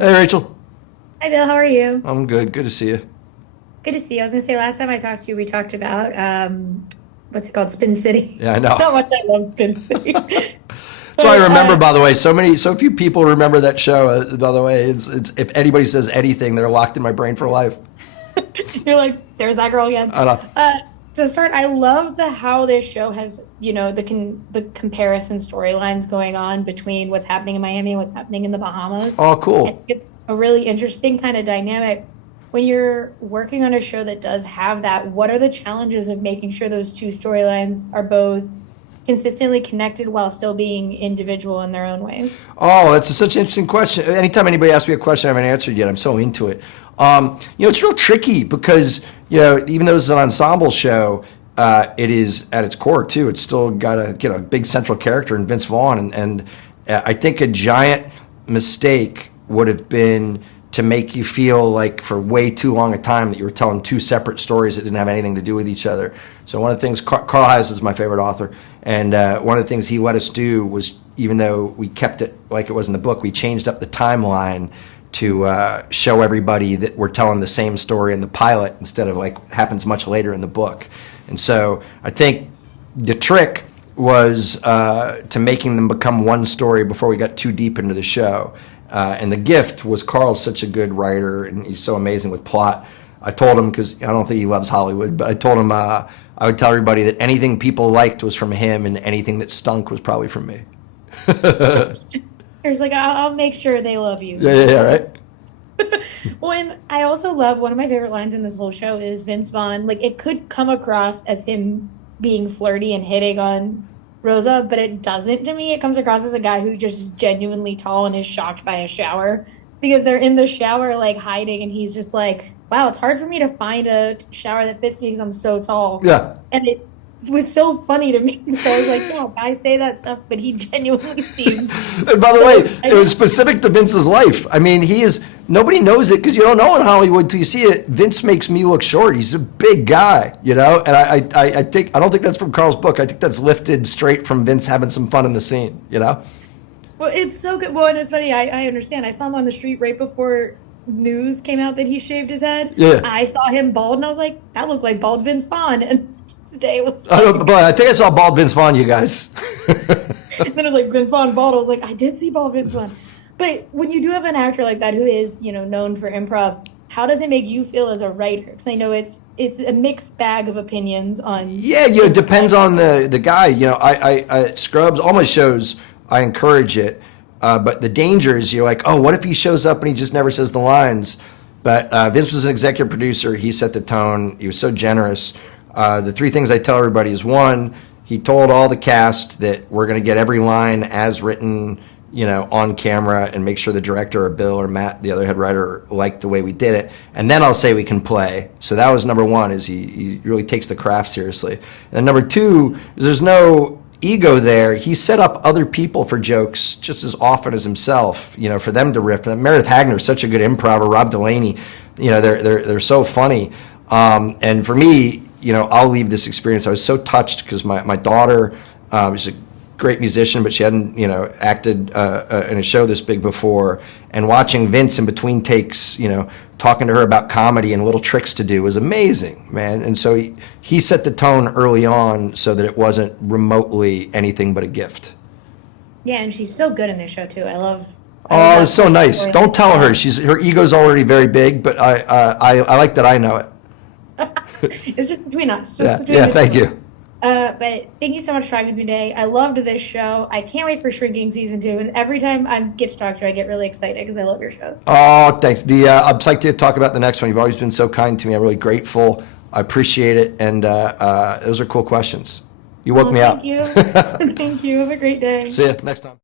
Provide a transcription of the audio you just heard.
Hey Rachel, Hi Bill, how are you? I'm good. Good to see you. Good to see you. I was gonna say last time I talked to you, we talked about what's it called? Spin City. Yeah, I know. How much I love Spin City. So I But remember, by the way, so few people remember that show. By the way, it's if anybody says anything, they're locked in my brain for life. you're like, there's that girl again. I know. Uh to start, I love the how this show has, the comparison storylines going on between what's happening in Miami and what's happening in the Bahamas. Oh, I think cool. it's a really interesting kind of dynamic when you're working on a show that does have that. What are the challenges of making sure those two storylines are both consistently connected while still being individual in their own ways? Oh, that's such an interesting question. Anytime anybody asks me a question I haven't answered yet, I'm so into it. It's real tricky because even though it's an ensemble show, it is at its core too. It's still got a big central character in Vince Vaughn, and I think a giant mistake would have been to make you feel like for way too long a time that you were telling two separate stories that didn't have anything to do with each other. So one of the things, Carl Hayes is my favorite author, and one of the things he let us do was, even though we kept it like it was in the book, we changed up the timeline to show everybody that we're telling the same story in the pilot instead of like happens much later in the book. And so I think the trick was to making them become one story before we got too deep into the show. And the gift was Carl's such a good writer, and he's so amazing with plot. I told him, because I don't think he loves Hollywood, but I told him I would tell everybody that anything people liked was from him, and anything that stunk was probably from me. There's like, I'll make sure they love you. Yeah, yeah, yeah, right. When I also love one of my favorite lines in this whole show is Vince Vaughn. Like it could come across as him being flirty and hitting on Rosa, but it doesn't to me. It comes across as a guy who just is genuinely tall and is shocked by a shower because they're in the shower like hiding, and he's just like, wow, it's hard for me to find a shower that fits me because I'm so tall. Yeah. And it was so funny to me. So I was like, yeah, guys say that stuff, but he genuinely seemed And by the so way, it excited. was specific to Vince's life. I mean, nobody knows it because you don't know in Hollywood till you see it. Vince makes me look short. He's a big guy, and I don't think that's from Carl's book. I think that's lifted straight from Vince having some fun in the scene. Well, it's so good. Well, and it's funny. I understand. I saw him on the street right before news came out that he shaved his head. Yeah. I saw him bald, and I was like, that looked like bald Vince Vaughn. And today was I don't, like, but I think I saw bald Vince Vaughn, you guys. and then it was like Vince Vaughn bald. I was like, I did see bald Vince Vaughn. But when you do have an actor like that who is, known for improv, how does it make you feel as a writer? Because I know it's a mixed bag of opinions on. Yeah, it depends on the guy. I Scrubs, all my shows, I encourage it. But the danger is you're like, oh, what if he shows up and he just never says the lines? But Vince was an executive producer. He set the tone. He was so generous. The three things I tell everybody is, one, he told all the cast that we're going to get every line as written, on camera, and make sure the director or Bill or Matt, the other head writer, liked the way we did it. And then I'll say we can play. So that was number one, is he really takes the craft seriously. And then number two is there's no ego there. He set up other people for jokes just as often as himself, for them to riff. And Meredith Hagner is such a good improver. Rob Delaney, they're so funny. And for me, I'll leave this experience. I was so touched because my daughter is a great musician, but she hadn't, acted in a show this big before. And watching Vince in between takes, talking to her about comedy and little tricks to do was amazing, man. And so he set the tone early on so that it wasn't remotely anything but a gift. Yeah, and she's so good in this show too. I love Oh, that it's so nice. Don't tell her. storyline. Her ego's already very big, but I like that I know it. It's just between us, just Yeah, between yeah. the two Thank of us. you. But thank you so much for talking with me today. I loved this show. I can't wait for Shrinking season 2. And every time I get to talk to you, I get really excited because I love your shows. Oh, thanks. I'm psyched to talk about the next one. You've always been so kind to me. I'm really grateful. I appreciate it, and those are cool questions. You woke Well, me thank up. you. Thank you. Have a great day. See you next time.